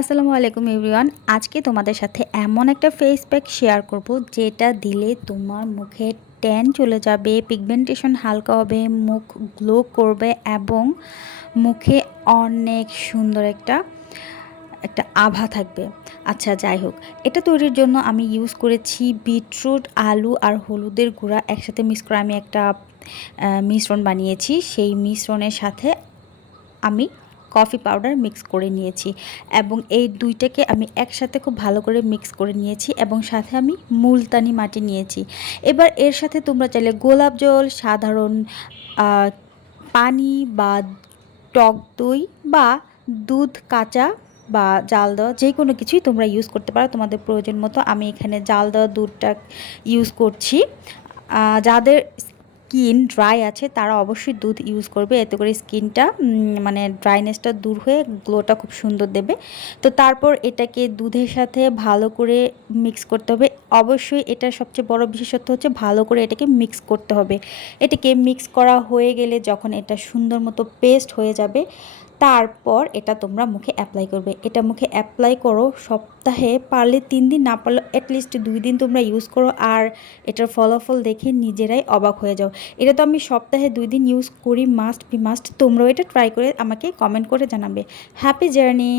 আসসালামু আলাইকুম এভরিওয়ান। আজকে তোমাদের সাথে এমন একটা ফেস প্যাক শেয়ার করব যেটা দিলে তোমার মুখে ট্যান চলে যাবে, পিগমেন্টেশন হালকা হবে, মুখ গ্লো করবে এবং মুখে অনেক সুন্দর একটা একটা আভা থাকবে। আচ্ছা যাই হোক, এটা তৈরির জন্য আমি ইউজ করেছি বিটরুট, আলু আর হলুদের গুঁড়া একসাথে মিক্স করে আমি একটা মিশ্রণ বানিয়েছি। সেই মিশ্রণের সাথে আমি কফি পাউডার মিক্স করে নিয়েছি এবং এই দুইটাকে আমি একসাথে খুব ভালো করে মিক্স করে নিয়েছি এবং সাথে আমি মুলতানি মাটি নিয়েছি। এবার এর সাথে তোমরা চাইলে গোলাপ জল, সাধারণ পানি বা টক দই বা দুধ কাঁচা বা জাল দেওয়া যে কোনো কিছুই তোমরা ইউজ করতে পারো তোমাদের প্রয়োজন মতো। আমি এখানে জাল দেওয়া দুধটা ইউজ করছি। যাদের স্কিন ড্রাই আছে তারা অবশ্যই দুধ ইউজ করবে, এতে করে স্কিনটা মানে ড্রাইনেসটা দূর হয়ে গ্লোটা খুব সুন্দর দেবে। তো তারপর এটাকে দুধের সাথে ভালো করে মিক্স করতে হবে। অবশ্যই এটার সবচেয়ে বড় বিশেষত্ব হচ্ছে ভালো করে এটাকে মিক্স করতে হবে। এটাকে মিক্স করা হয়ে গেলে যখন এটা সুন্দর মতো পেস্ট হয়ে যাবে তারপর এটা তোমরা মুখে অ্যাপ্লাই করবে। এটা মুখে অ্যাপ্লাই করো সপ্তাহে পারলে 3 দিন, না পারলে অ্যাটলিস্ট 2 দিন তোমরা ইউজ করো, আর এটার ফলাফল দেখে নিজেরাই অবাক হয়ে যাও। এটা তো আমি সপ্তাহে 2 দিন ইউজ করি, মাস্ট বি মাস্ট। তোমরাও এটা ট্রাই করে আমাকে কমেন্ট করে জানাবে। Happy journey.